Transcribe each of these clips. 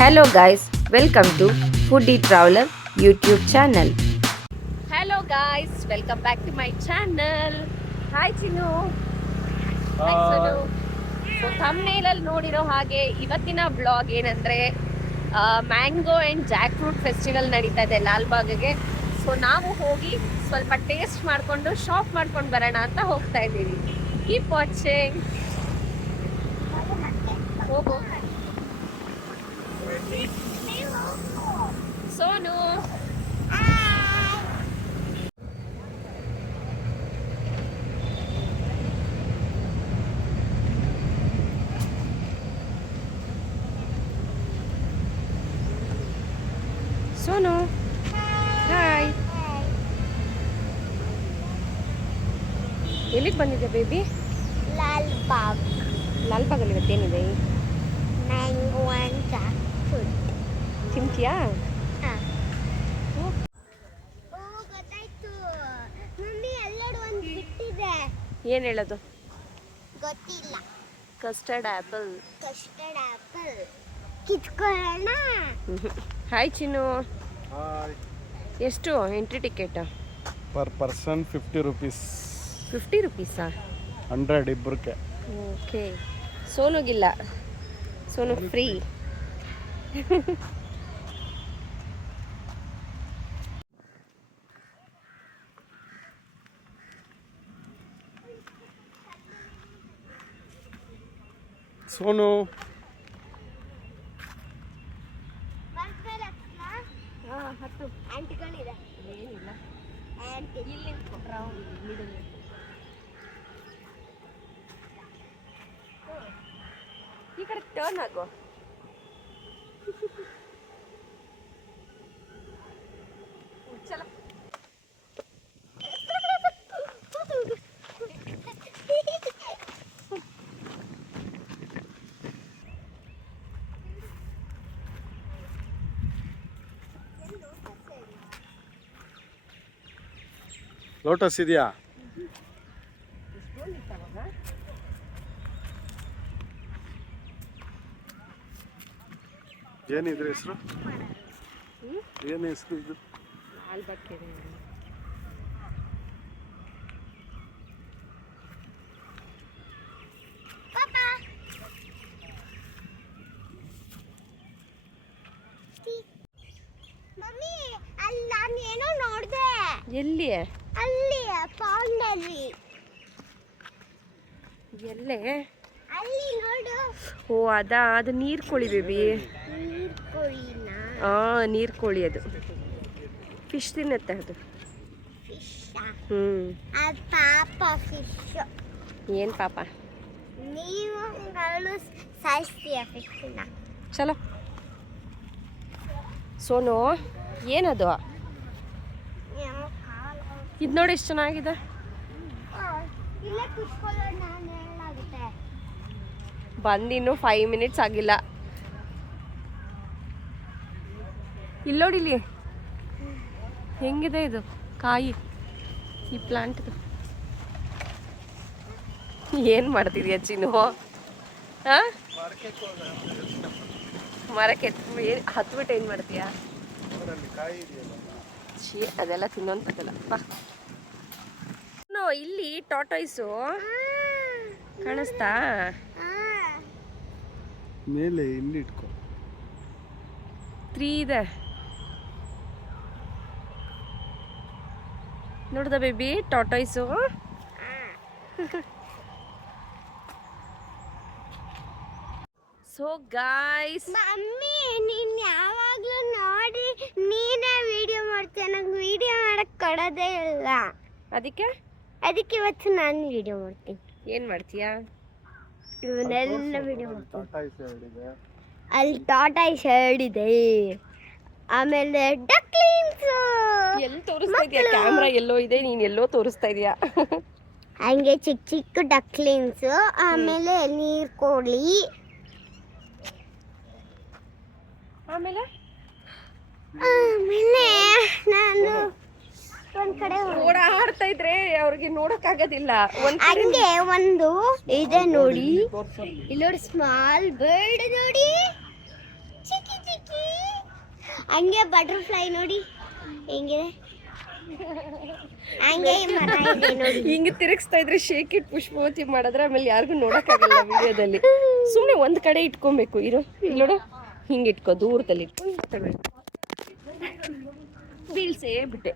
Hello guys welcome to Foodie traveller YouTube channel hello guys welcome back to my channel hi Chinnu so ತಮ್ಮೇಲಲ್ಲಿ ನೋಡಿರೋ ಹಾಗೆ ಇವತ್ತಿನ blog ಏನಂದ್ರೆ mango and jackfruit festival ನಡೀತಾ ಇದೆ ಲಾಲ್ಬಾಗ್ಗೆ. So ನಾವು ಹೋಗಿ ಸ್ವಲ್ಪ ಟೇಸ್ಟ್ ಮಾಡಿಕೊಂಡು ಶಾಪ್ ಮಾಡ್ಕೊಂಡು ಬರೋಣ ಅಂತ ಹೋಗ್ತಾ ಇದ್ದೀವಿ. ಕೀಪ್ ವಾಚಿಂಗ್ ಹೋಗು. ಸೋನು ಸೋನು ಹಾಯ್ ಎಲ್ಲಿಗೆ ಬಂದಿದೆ ಬೇಬಿ ಲಾಲ್ ಬಾಗ್ ಲಾಲ್ಬಾಗಲ್ಲಿ ಇವತ್ತೇನಿದೆ ಮ್ಯಾಂಗೋ ಆ್ಯಂಡ್ ಜಾಕ್ ಫ್ರೂಟ್ ಬಿಟ್ಟಿದೆ ಏನು ಹೇಳೋದು? ಗೊತ್ತಿಲ್ಲ. ಕಸ್ಟರ್ಡ್ ಆಪಲ್ ಕಸ್ಟರ್ಡ್ ಆಪಲ್ ಕಿತ್ಕೊಳ್ಳೋಣ. ಹಾಯ್ ಚಿನ್ನು. ಹಾಯ್ ಎಷ್ಟು entry ticket per person fifty rupees fifty ರುಪೀಸಾ hundred ಇಬ್ಬರಕ್ಕೆ ಓಕೆ ಸೋನುಗಿಲ್ಲ. ಸೋನು ಫ್ರೀ ಇಲ್ಲಿ ಈ ಕಡೆ ಟರ್ನ್ ಆಗೋ. ಲೋಟಸ್ ಇದೆಯಾ? ಏನಿದ್ರ ಹೆಸರು? ಏನು ಹೆಸರು ಇದು? ಲಾಲ್ಬಾಗ್ ಕೆರೆ ಮಮ್ಮಿ ಅಲ್ಲಿ ನಾನು ಏನೋ ನೋಡಿದೆ. ಎಲ್ಲಿ ಅಲ್ಲಿ ಪಾಂಡಲ್ಲಿ ಎಲ್ಲೇ? ಅಲ್ಲಿ ನೋಡು. ಓ ಅದಾ ಅದು ನೀರು ಕೋಳಿ ಬೇಬಿ. ಹಾಂ ನೀರು ಕೋಳಿ ಅದು. ಫಿಶ್ ತಿನ್ನತ್ತೆ ಅದು. ಏನ್ ಹ್ಞೂ ಪಾಪ ಫಿಶ್ ಏನು ಪಾಪ? ನೀವು ಸಾಯಿಸ್ತೀಯ ಫಿಶ್ನ ಚಲೋ. ಸೋನು ಏನದು? ಇದು ನೋಡಿ ಎಷ್ಟು ಚೆನ್ನಾಗಿದೆ. ಇಲ್ಲೇ ಕುತ್ಕೊಳ್ಳೋಣ ನಾನು ಹೇಳಾಗುತ್ತೆ. ಬಂದಿನ್ನು ಫೈವ್ ಮಿನಿಟ್ಸ್ ಆಗಿಲ್ಲ. ಇಲ್ಲಿ ನೋಡಿ ಇಲ್ಲಿ. ಹೆಂಗಿದೆ ಇದು ಕಾಯಿ ಈ ಪ್ಲಾಂಟ್ದು ಏನು ಮಾಡ್ತಿದ್ಯಾ ಚಿನ್ನು? ಹಾಂ ಮರಕ್ಕೆ ಹತ್ಬಿಟ್ಟು ಏನು ಮಾಡ್ತೀಯಾ? ಛೀ ಅದೆಲ್ಲ ತಿನ್ನೋಂಥದ್ದಲ್ಲ ಬಾ. ನೋ ಇಲ್ಲಿ ಟಾಟಾಯ್ಸು ಕಾಣಿಸ್ತಾ? ಮೇಲೆ ಇಲ್ಲಿ ಇಟ್ಕೋ. ತ್ರೀ ಇದೆ. ನೋಡ್ದ ಬೇಬಿ ಟಾಟಾಯ್ಸು ಸೊ ಗಾಯ್ಸ್ ಮಮ್ಮಿ ನೀನ್ ಯಾವಾಗ್ಲೂ ನೋಡಿ ನೀನೇ ವಿಡಿಯೋ ಮಾಡ್ತೀಯ ನಂಗೆ ವಿಡಿಯೋ ಮಾಡಕ್ ಕೊಡೋದೇ ಇಲ್ಲ. ಅದಕ್ಕೆ? ಅದಕ್ಕೆ ಇವತ್ತು ನಾನು ವಿಡಿಯೋ ಮಾಡ್ತೀನಿ. ಏನು ಮಾಡ್ತೀಯಾ? ಇವನ್ನೆಲ್ಲ ವಿಡಿಯೋ ಮಾಡ್ತೀನಿ. ಅಲ್ಲಿ ಟಾಟಾ ಶರ್ಡ್ ಇದೆ. ಆಮೇಲೆ ಡಕ್ಲಿಂಗ್ಸ್ ಎಲ್ಲಿ ತೋರಿಸ್ತಾ ಇದೀಯಾ? ಕ್ಯಾಮ್ರಾ ಎಲ್ಲೋ ಇದೆ ನೀನು ಎಲ್ಲೋ ತೋರಿಸ್ತಾ ಇದೀಯಾ? ಹಂಗೆ ಚಿಕ್ಕ ಚಿಕ್ಕ ಡಕ್ಲಿನ್ಸ್ ಆಮೇಲೆ ನೀರ್ ಕೋಳಿ ಆಮೇಲೆ? ಆಮೇಲೆ ನಾನು ಕಡೆ. ಓಡಾಡ್ತಾ ಇದ್ರೆ ಅವ್ರಿಗೆ ನೋಡಕ್ಕಾಗೋದಿಲ್ಲ ಒಂದ್ ಹಂಗೆ ಒಂದು ಇದೆ ನೋಡಿ. ಇಲ್ಲೊಂದು ಸ್ಮಾಲ್ ಬರ್ಡ್ ನೋಡಿ. ಚಿಕ್ಕಿ ಚಿಕ್ಕಿ. ಹಂಗೆ ಬಟರ್ಫ್ಲೈ ನೋಡಿ. ಹೆಂಗಿದೆ? ಹಂಗೆ ಈ ಮರ ಇದೆ ನೋಡಿ. ಹಿಂಗೆ ತಿರುಗಿಸ್ತಾ ಇದ್ರೆ ಶೇಕ್ ಇಟ್ ಪುಷ್ಪವತಿ ಮಾಡಿದ್ರೆ ಆಮೇಲೆ ಯಾರಿಗೂ ನೋಡೋಕ್ಕಾಗಲ್ಲ ವಿಡಿಯೋದಲ್ಲಿ. ಸುಮ್ಮನೆ ಒಂದ್ ಕಡೆ ಇಟ್ಕೊಬೇಕು ಇರೋ. ಇಲ್ಲಿ ನೋಡು. ಹಿಂಗೆ ಇಟ್ಕೋ ದೂರದಲ್ಲಿ ಇಟ್ಕೊಂಡು ಬೀಳ್ಸೇ ಬಿಟ್ಟೆ.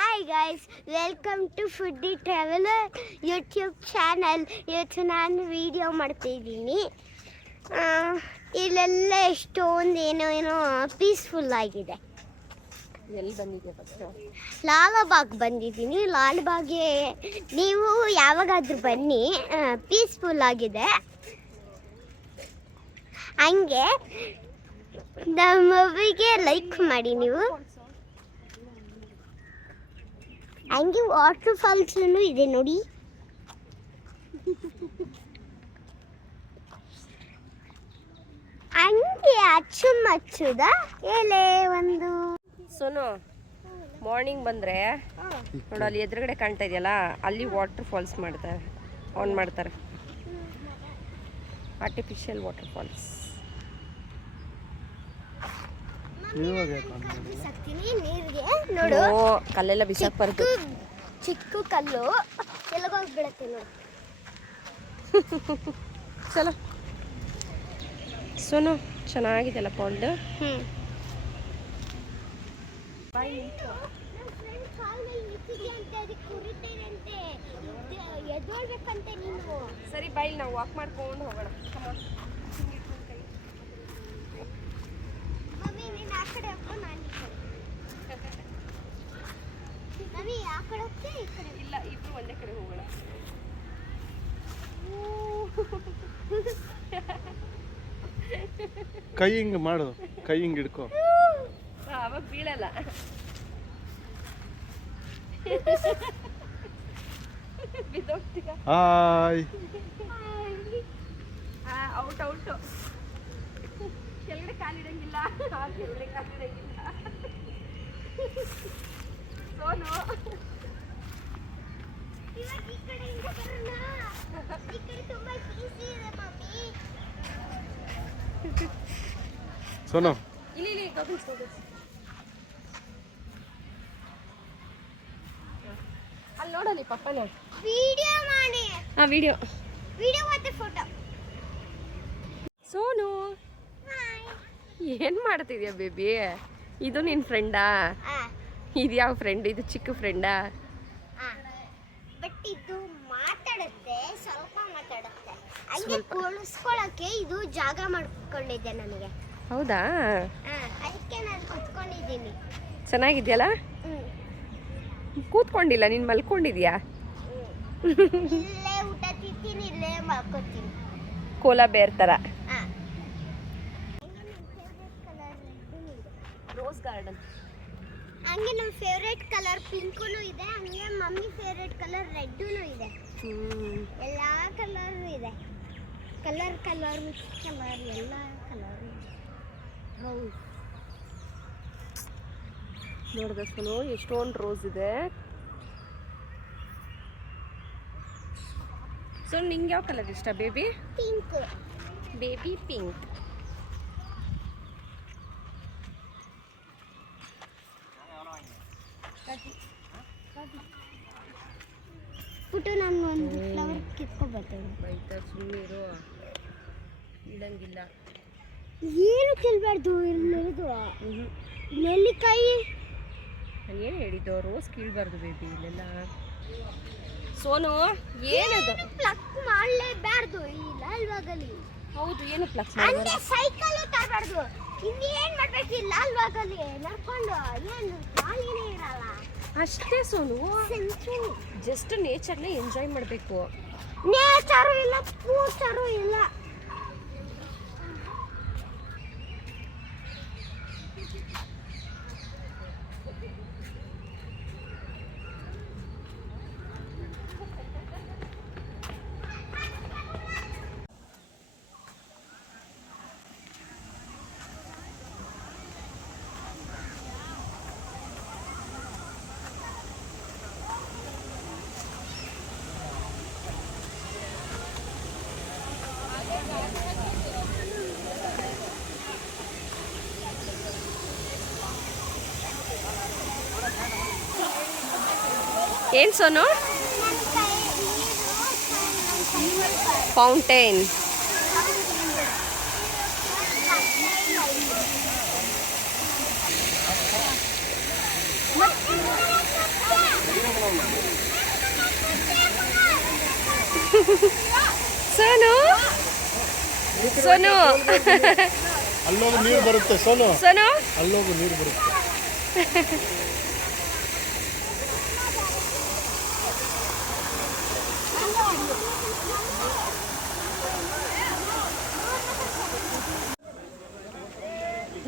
Hi guys welcome to foodie traveller YouTube channel ಇವತ್ತು ನಾನು ವೀಡಿಯೋ ಮಾಡ್ತಿದ್ದೀನಿ. ಇಲ್ಲೆಲ್ಲ ಎಷ್ಟೊಂದು ಏನೋ ಏನೋ ಪೀಸ್ಫುಲ್ ಆಗಿದೆ. ಎಲ್ಲಿ ಬಂದಿದೆ ಫಸ್ಟ್ ಲಾಲ್ಬಾಗ್ ಬಂದಿದ್ದೀನಿ. ಲಾಲ್ಬಾಗ್ಗೆ ನೀವು ಯಾವಾಗಾದರೂ ಬನ್ನಿ. ಪೀಸ್ಫುಲ್ ಆಗಿದೆ. ಹಂಗೆ ನಮ್ಮವಿಗೆ ಲೈಕ್ ಮಾಡಿ ನೀವು. ಹಂಗೆ ವಾಟರ್ ಫಾಲ್ಸ್ ಇದೆ ನೋಡಿ. ಹಂಗೆ ಅಚ್ಚುಮಚ್ಚುದ ಎಲೆ ಒಂದು. ಸೋನು ಮಾರ್ನಿಂಗ್ ಬಂದರೆ ನೋಡು, ಅಲ್ಲಿ ಎದುರುಗಡೆ ಕಾಣ್ತಾ ಇದೆಯಲ್ಲ, ಅಲ್ಲಿ ವಾಟರ್ ಫಾಲ್ಸ್ ಮಾಡ್ತಾರೆ ಆನ್ ಮಾಡ್ತಾರೆ. ಆರ್ಟಿಫಿಷಿಯಲ್ ವಾಟರ್ ಫಾಲ್ಸ್ ಇವಾಗ ಯಾಕೆ on ಮಾಡಿಲ್ಲ? ಬಿಸಾಕ್ತೀನಿ ನೀರಿಗೆ ನೋಡು. ಓ ಕಲ್ಲೆಲ್ಲ ಬಿಸಾಕ್ಬಾರ್ದು ಚಿಕ್ಕ ಚಿಕ್ಕ ಕಲ್ಲು. ಎಲ್ಲಿಗೋಗಿ ಬೀಳುತ್ತೆ ನೋಡು. ಚಲೋ. ಸೋನು ಚೆನ್ನಾಗಿದೆಯಲ್ಲ ಪಾಂಡ್ ಹ್ಞೂ ಸರಿ ಬೈಲ್ ನಾವು ವಾಕ್ ಮಾಡ್ಕೊಂಡು ಹೋಗೋಣ ಮಮ್ಮಿ ನೀನು ಆ ಕಡೆ ಅಪ್ಪ ನಾನು ಮಮ್ಮಿ ಆ ಕಡೆ ಹೋಗ್ತೀಯ ಈ ಕಡೆ ಇಲ್ಲ ಇಬ್ರು ಒಂದೇ ಕಡೆ ಹೋಗೋಣ. ಕೈ ಹಿಂಗೆ ಮಾಡು ಕೈ ಹಿಂಗೆ ಹಿಡ್ಕೊ. ಅವಾಗ ಬೀಳಲ್ಲ. ಬಿದ್ದೋಗ್ತೀಯ? Hi out out. ಕೆಳಗಡೆ ಕಾಲಿಡಂಗಿಲ್ಲ ಕೆಳಗಡೆ ಕಾಲಿಡಂಗಿಲ್ಲ ಸೋನು. ಇವಾಗ ಈ ಕಡೆಯಿಂದ ಬರೋಣ. ಈ ಕಡೆ ತುಂಬಾ ಈಸಿ ಇದೆ ಮಮ್ಮಿ. ಸೋನು. ಇಲ್ಲಿ ಇಲ್ಲಿ ಗಗನ್ಸ್ ಗಗನ್ಸ್ ಅಲ್ಲಿ ನೋಡಲಿ ಪಪ್ಪನೇ. ವಿಡಿಯೋ ಮಾಡಿ. ಹಾ ವಿಡಿಯೋ. ವಿಡಿಯೋ ಮತ್ತೆ ಫೋಟೋ. ಸೋನು. ಏನು ಮಾಡ್ತಿದ್ಯಾ ಬೇಬಿ? ಇದು ನಿನ್ನ ಫ್ರೆಂಡಾ ಇದು ಯಾವ ಫ್ರೆಂಡ್ ಇದು ಚಿಕ್ಕ ಫ್ರೆಂಡಾ ಬಟ್ ಇದು ಮಾತಾಡುತ್ತೆ ಸ್ವಲ್ಪ ಮಾತಾಡುತ್ತೆ. ಹಂಗೆ ಕುಳಿಸ್ಕೊಳಕ್ಕೆ ಇದು ಜಾಗ ಮಾಡ್ಕೊಂಡಿದ್ದೆ ನನಗೆ. ಹೌದಾ? ಅದಕ್ಕೆ ನಾನು ಕೂತ್ಕೊಂಡಿದ್ದೀನಿ. ಚೆನ್ನಾಗಿದೆಯಲ್ಲ? ಕೂತ್ಕೊಂಡಿಲ್ಲ ನೀನು ಮಲ್ಕೊಂಡಿದ್ಯಾ? ಇಲ್ಲೇ ಊಟ ತಿಂತೀನಿ ಇಲ್ಲೇ ಮಲ್ಕೋತೀನಿ. ಕೋಲಾ ಬೇರ್ ಥರ ಆ. Rose garden. ಹಂಗೆ ನಮ್ಮ ಫೇವ್ರೇಟ್ ಕಲರ್ ಪಿಂಕೂ ಇದೆ ಹಂಗೆ ಮಮ್ಮಿ ಫೇವ್ರೇಟ್ ಕಲರ್ ರೆಡ್ಡೂ ಇದೆ. ಎಲ್ಲ ಕಲರ್ ಇದೆ. ಕಲರ್ ಕಲರ್ ಮಿಕ್ಸ್ ಕಲರ್ ಎಲ್ಲ ಕಲರ್ ನೋಡಿದೆ ಸೋನು ಎಷ್ಟೊಂದು ರೋಸ್ ಇದೆ. ಸೊ ನಿಂಗೆ ಯಾವ ಕಲರ್ ಇಷ್ಟ ಬೇಬಿ ಪಿಂಕ್ ಬೇಬಿ ಪಿಂಕ್ ಪುಟ್ಟು ನಾನು ಒಂದು ಫ್ಲವರ್ ಕಿತ್ಕೊಬರ್ತೇನೆ ಬೈತಾ ಸುಮ್ಮನೆ ಇರೋ ಇಡಂಗಿಲ್ಲ ಏನು ತಿಳ್ಬಾರ್ದು ಇಲ್ಲದು ನೆಲ್ಲಿಕಾಯಿ? ಏನು ಹೇಳಿದ್ದು? ರೋಸ್ ಕೀಳ್ಬಾರ್ದು ಬೇಬಿ ಇಲ್ಲೆಲ್ಲ. ಸೋನು ಏನದು? ಪ್ಲಕ್ ಮಾಡಲೇಬಾರ್ದು ಈ ಲಾಲ್ಬಾಗಲ್ಲಿ ಹೌದು ಏನು ಪ್ಲಕ್ಸ್ ಅಂದ್ರೆ ಸೈಕಲ್ ತರಬಾರ್ದು. ಏನು ಮಾಡಬೇಕು ಈ ಲಾಲ್ವಾಗಲಿ ನಡ್ಕೊಂಡು ಏನು ಖಾಲಿನೇ ಇರಲ್ಲ. ಅಷ್ಟೇ ಸೋನು. ಜಸ್ಟ್ ನೇಚರ್ನ ಎಂಜಾಯ್ ಮಾಡಬೇಕು. ನೇಚರು ಇಲ್ಲ ಪೂಚರು ಇಲ್ಲ ಏನು ಸೋನು? ಫೌಂಟೇನ್ ಸೋನು? ಸೋನು? ಅಲ್ಲೋಗಿ ನೀರು ಬರುತ್ತೆ ಸೋನು. ಸೋನು? ಅಲ್ಲೋಗಿ ನೀರು ಬರುತ್ತೆ.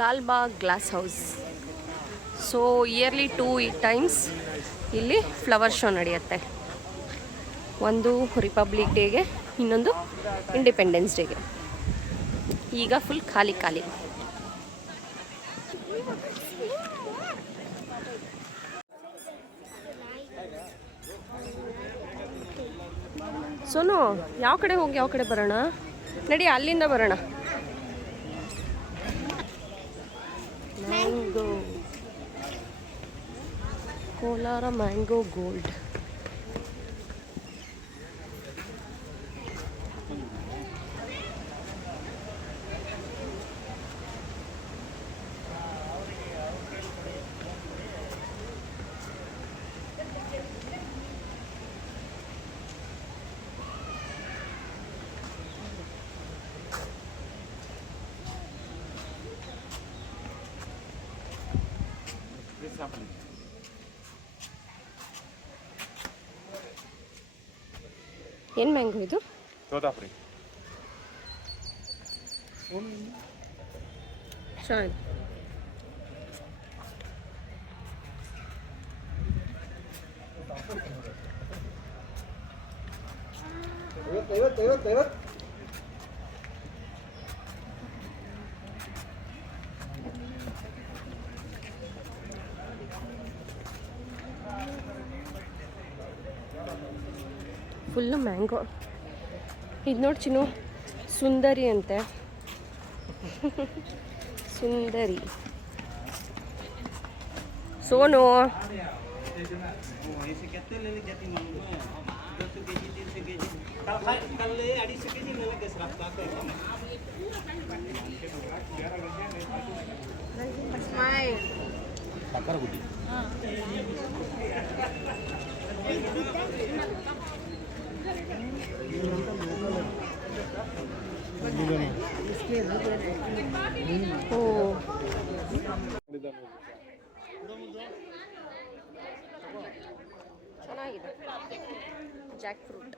Lalbagh glass house. So yearly two times ಇಲ್ಲಿ ಫ್ಲವರ್ ಶೋ ನಡೆಯುತ್ತೆ. ಒಂದು ರಿಪಬ್ಲಿಕ್ ಡೇಗೆ ಇನ್ನೊಂದು ಇಂಡಿಪೆಂಡೆನ್ಸ್ ಡೇಗೆ ಈಗ ಫುಲ್ ಖಾಲಿ ಖಾಲಿ. ಸೋನು, ಯಾವ ಕಡೆ ಹೋಗಿ, ಯಾವ ಕಡೆ ಬರೋಣ? ನಡಿ, ಅಲ್ಲಿಂದ ಬರೋಣ. ಮ್ಯಾಂಗೋ ಕೋಲಾರ ಮ್ಯಾಂಗೋ ಗೋಲ್ಡ್ ಏನು ಮ್ಯಾಂಗೋ ಇದು ತೋತಾಪುರಿ ಚೆನ್ನಾಗಿದೆ ಫುಲ್ಲು ಮ್ಯಾಂಗೋ ಇದು ನೋಡಿ ಚಿನ್ನು ಸುಂದರಿ ಅಂತೆ. ಸುಂದರಿ. ಸೋನು. ಓ ಚೆನ್ನಾಗಿದೆ ಜಾಕ್ ಫ್ರೂಟ್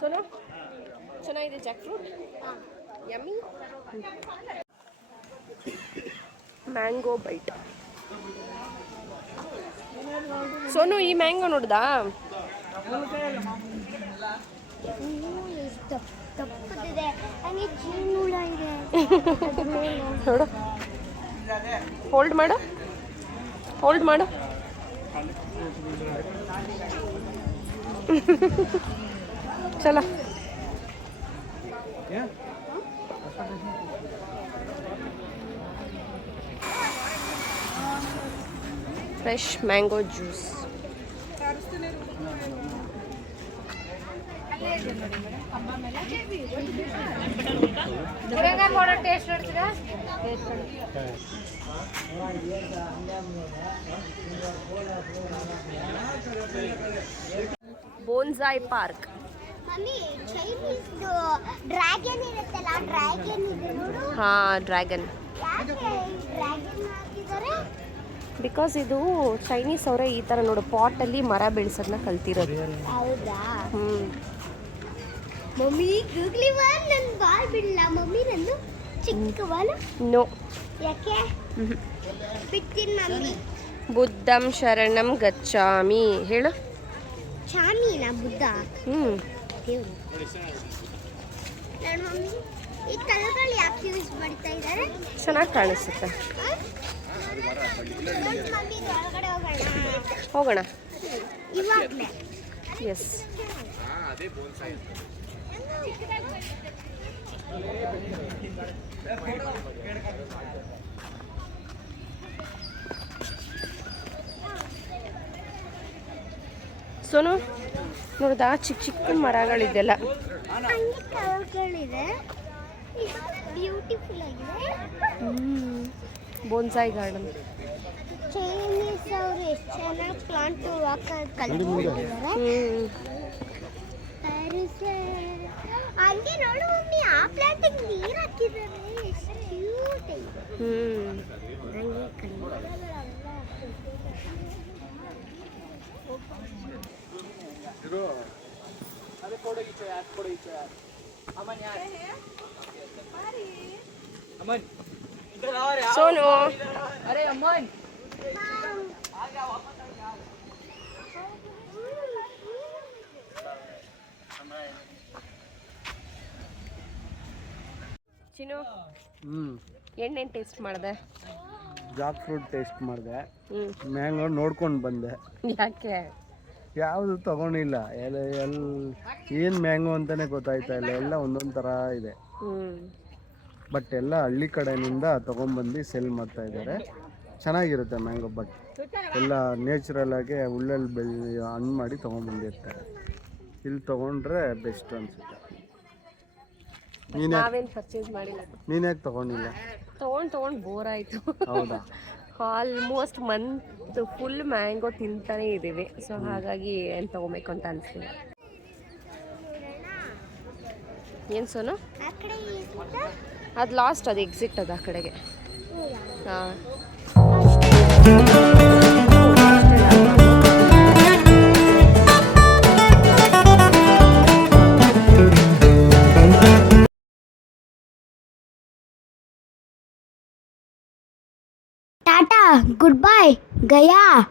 ಸೋನು ಚೆನ್ನಾಗಿದೆ jackfruit yummy mango bite Sonu, ಈ ಮ್ಯಾಂಗೋ ನೋಡ್ದಾ? ನೋಡು ಹೋಲ್ಡ್ ಮಾಡು. ಹೋಲ್ಡ್ ಮಾಡು. ಚಲ. Fresh mango juice bonsai park mummy Chinese dragon ಇರುತ್ತಲ್ಲ ಡ್ರ್ಯಾಗನ್ ಇದೆ ನೋಡು. ಹಾ ಡ್ರ್ಯಾಗನ್ ಬಿಕಾಸ್ ಇದು ಚೈನೀಸ್ ಅವರೇ ಈ ಥರ ನೋಡು ಪಾಟಲ್ಲಿ ಮರ ಬೆಳೆಸೋದನ್ನ ಕಲ್ತಿರೋದು. ಹೌದಾ? ಹ್ಞೂ ಮಮ್ಮಿ ಗೂಗ್ಲಿ ಬಾಲ್ ನನ್ನ ಬಾಲ್ ಬಿಡಲ್ಲ ಮಮ್ಮಿ ನನ್ನ ಚಿಕ್ಕ ಬಾಲ್. ನೋ. ಯಾಕೆ? ಬಿಡ್ತೀನಿ ಮಮ್ಮಿ. ಬುದ್ಧಂ ಶರಣಂ ಗಚ್ಚಾಮಿ ಹೇಳು. ಚಾಮಿನ ಬುದ್ಧ? ಹ್ಞೂ ದೇವ್ರು. ನೋಡು ಮಮ್ಮಿ ಈ ಕಲರ್ಗಳು ಯಾಕೆ ಯೂಸ್ ಮಾಡ್ತಾ ಇದ್ದಾರೆ ಚೆನ್ನಾಗಿ ಕಾಣಿಸುತ್ತೆ. ಹೋಗೋಣ. ಇವಾಗಲೇ. ಎಸ್ ಸೋನು ನೋಡಿದ ಚಿಕ್ಕ ಚಿಕ್ಕ ಮರಗಳಿದೆಲ್ಲ. ಬ್ಯೂಟಿಫುಲ್ ಆಗಿದೆ. ಬೋನ್ಸಾಯಿ ಗಾರ್ಡನ್ ಚೈನೀಸ್ ಅವರು ಎಷ್ಟು ಚೆನ್ನಾಗಿ ಪ್ಲಾಂಟ್ ವಾಕ್ ಕಲ್ತ್ಕೊಂಡಿದ್ದಾರೆ. ಹಂಗೆ ನೋಡು ಮಮ್ಮಿ ಆ ಪ್ಲಾಂಟಿಗೆ ನೀರು ಹಾಕಿದ್ದಾರೆ ಎಷ್ಟು ಕ್ಯೂಟ್ ಇದೆ ಹ್ಮ್ ಹಂಗೆ ಕಣ್ಣು ಸೋನು. ಚಿನ್ನು? ಹ್ಞೂ ಎಣ್ಣೆನ್ ಟೇಸ್ಟ್ ಮಾಡಿದೆ? ಜಾಕ್ ಫ್ರೂಟ್ ಟೇಸ್ಟ್ ಮಾಡಿದೆ. ಮ್ಯಾಂಗೋ ನೋಡ್ಕೊಂಡು ಬಂದೆ. ಯಾಕೆ? ಯಾವುದು ತಗೊಂಡಿಲ್ಲ. ಎಲ್ಲ ಎಲ್ ಏನು ಮ್ಯಾಂಗೋ ಅಂತಾನೆ ಗೊತ್ತಾಯ್ತಾ ಇಲ್ಲ. ಎಲ್ಲ ಒಂದೊಂದು ಥರ ಇದೆ. ಬಟ್ ಎಲ್ಲ ಹಳ್ಳಿ ಕಡೆಯಿಂದ ತೊಗೊಂಬಂದು ಸೆಲ್ ಮಾಡ್ತಾ ಇದ್ದಾರೆ. ಚೆನ್ನಾಗಿರುತ್ತೆ ಮ್ಯಾಂಗೋ ಬಟ್ ಎಲ್ಲ ನ್ಯಾಚುರಲ್ ಆಗಿ ಉಳ್ಳಲ್ಲಿ ಬೆಳೆ ಹಣ್ಣು ಮಾಡಿ ತೊಗೊಂಬಂದಿರ್ತಾರೆ. ಇಲ್ಲಿ ತೊಗೊಂಡ್ರೆ ಬೆಸ್ಟ್ ಅನಿಸುತ್ತೆ. ನೀನು ನಾವೇನ್ ಪರ್ಚೇಸ್ ಮಾಡಿಲ್ಲ. ನೀನು ಯಾಕೆ ತಗೊಂಡಿಲ್ಲ. ತಗೊಂಡ್ ತಗೊಂಡ್ ಬೋರ್ ಆಯ್ತು. ಹೌದಾ? ಆಲ್ಮೋಸ್ಟ್ ಮಂತ್ ಫುಲ್ ಮ್ಯಾಂಗೋ ತಿಂತಾನೆ ಇದೀವಿ ಸೊ ಹಾಗಾಗಿ ಏನು ತಗೋಬೇಕು ಅಂತ ಅನ್ಸ್ತಿದೆ ಏನು ಸೋನು? ಆ ಕಡೆ ಇದ್ದ ಅದು ಲಾಸ್ಟ್ ಅದು ಎಕ್ಸಿಟ್ ಅದು ಆ ಕಡೆಗೆ. ಹಾ. goodbye, Gaya.